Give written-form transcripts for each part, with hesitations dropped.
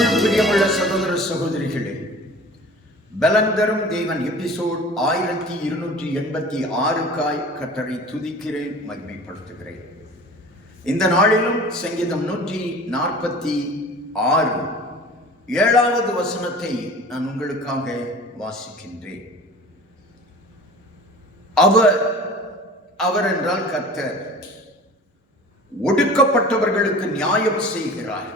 கிறிஸ்துவுக்குள் பிரியமுள்ள சகோதர சகோதரிகளே, பலன் தரும் தேவன் எபிசோட் 1286 கர்த்தரை துதிக்கிறேன், மகிமைப்படுத்துகிறேன். இந்த நாளிலும் சங்கீதம் 146 7வது வசனத்தை நான் உங்களுக்காக வாசிக்கின்றேன். அவர் என்றால் கர்த்தர் ஒடுக்கப்பட்டவர்களுக்கு நியாயம் செய்கிறார்,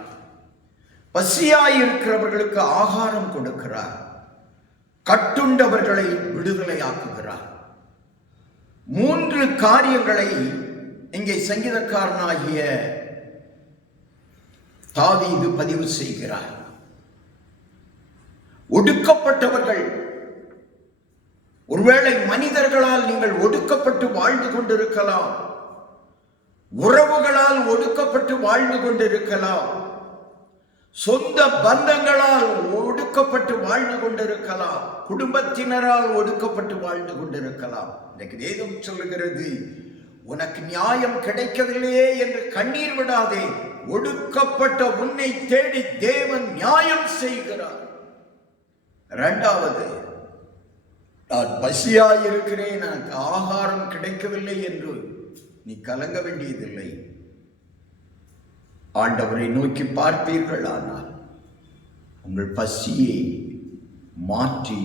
பசியாயிருக்கிறவர்களுக்கு ஆகாரம் கொடுக்கிறார், கட்டுண்டவர்களை விடுதலையாக்குகிறார். 3 காரியங்களை இங்கே சங்கீதக்காரனாகிய தாவீது பதிவு செய்கிறார். ஒடுக்கப்பட்டவர்கள், ஒருவேளை மனிதர்களால் நீங்கள் ஒடுக்கப்பட்டு வாழ்ந்து கொண்டிருக்கலாம், உறவுகளால் ஒடுக்கப்பட்டு வாழ்ந்து கொண்டிருக்கலாம், சொந்த பந்தங்களால் ஒடுக்கப்பட்டு வாழ்ந்து கொண்டிருக்கலாம், குடும்பத்தினரால் ஒடுக்கப்பட்டு வாழ்ந்து கொண்டிருக்கலாம். இன்றைக்கு வேதம் சொல்லுகிறது, உனக்கு நியாயம் கிடைக்கவில்லையே என்று கண்ணீர் விடாதே, ஒடுக்கப்பட்ட உன்னை தேடி தேவன் நியாயம் செய்கிறார். 2வது, நான் பசியாயிருக்கிறேன், எனக்கு ஆகாரம் கிடைக்கவில்லை என்று நீ கலங்க வேண்டியதில்லை. ஆண்டவரை நோக்கி பார்ப்பீர்கள், ஆனால் உங்கள் பசியை மாற்றி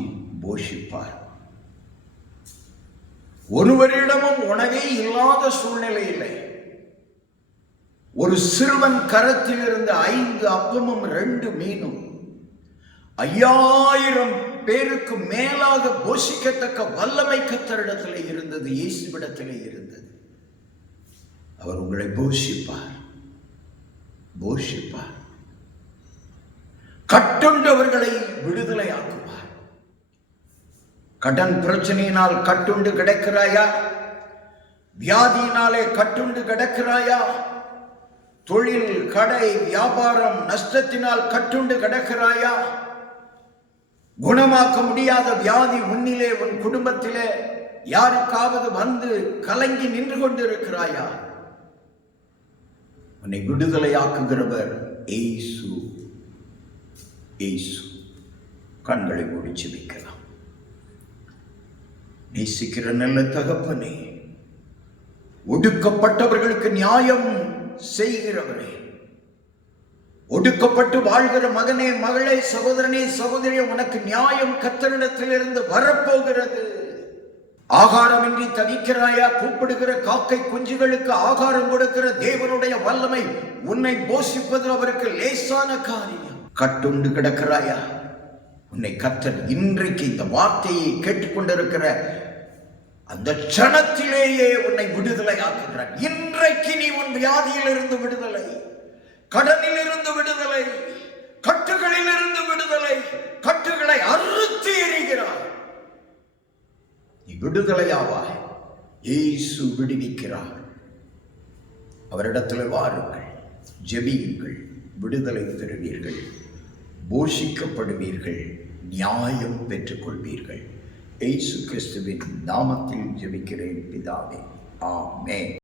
போஷிப்பார். ஒருவரிடமும் உணவே இல்லாத சூழ்நிலையில்லை. ஒரு சிறுவன் கரத்தில் இருந்த 5 அப்பமும் 2 மீனும் 5000 பேருக்கு மேலாக போஷிக்கத்தக்க வல்லமை கர்த்தரிடத்திலே இருந்தது, இயேசுவிடத்திலே இருந்தது. அவர் உங்களை போஷிப்பார். கட்டுண்டவர்களை விடுதலையாக்குவார். கடன் பிரச்சனையினால் கட்டுண்டு கிடக்கிறாயா? வியாதியினாலே கட்டுண்டு கிடக்கிறாயா? தொழில், கடை, வியாபாரம் நஷ்டத்தினால் கட்டுண்டு கிடக்கிறாயா? குணமாக்க முடியாத வியாதி உன்னிலே, உன் குடும்பத்திலே யாருக்காவது வந்து கலங்கி நின்று கொண்டிருக்கிறாயா? உன்னை விடுதலையாக்குகிறவர் இயேசு. கண்களை மூடி ஜெபிக்கலாம். நேசிக்கிற நல்ல தகப்பனே, ஒடுக்கப்பட்டவர்களுக்கு நியாயம் செய்கிறவரே, ஒடுக்கப்பட்டு வாழ்கிற மகனே, மகளே, சகோதரனே, சகோதரியே, உனக்கு நியாயம் கர்த்தரிடத்திலிருந்து வரப்போகிறது. ஆகாரமின்றி தவிக்கிறாயா? கூப்பிடுகிற காக்கை குஞ்சுகளுக்கு ஆகாரம் கொடுக்கிற தேவனுடைய வல்லமை உன்னை போஷிப்பது அவருக்கு லேசான காரியம். கட்டுண்டு கிடக்கிறாயா? உன்னை கர்த்தர் இன்றைக்கு இந்த வார்த்தையை கேட்டுக்கொண்டிருக்கிற அந்த க்ஷணத்திலேயே உன்னை விடுதலையாக்குகிறார். இன்றைக்கு நீ உன் வியாதியிலிருந்து விடுதலை, கடனில் இருந்து விடுதலை, கட்டுகளில் இருந்து விடுதலை, கட்டுகளை அறுத்து எறிகிறார். நீ விடுதலையாவாய். இயேசு விடுவிக்கிறார். அவரிடத்தில் வாருங்கள், ஜெபியுங்கள், விடுதலை பெறுவீர்கள், போஷிக்கப்படுவீர்கள், நியாயம் பெற்றுக் கொள்வீர்கள். இயேசு கிறிஸ்துவின் நாமத்தில் ஜெபிக்கிறேன் பிதாவே, ஆமென்.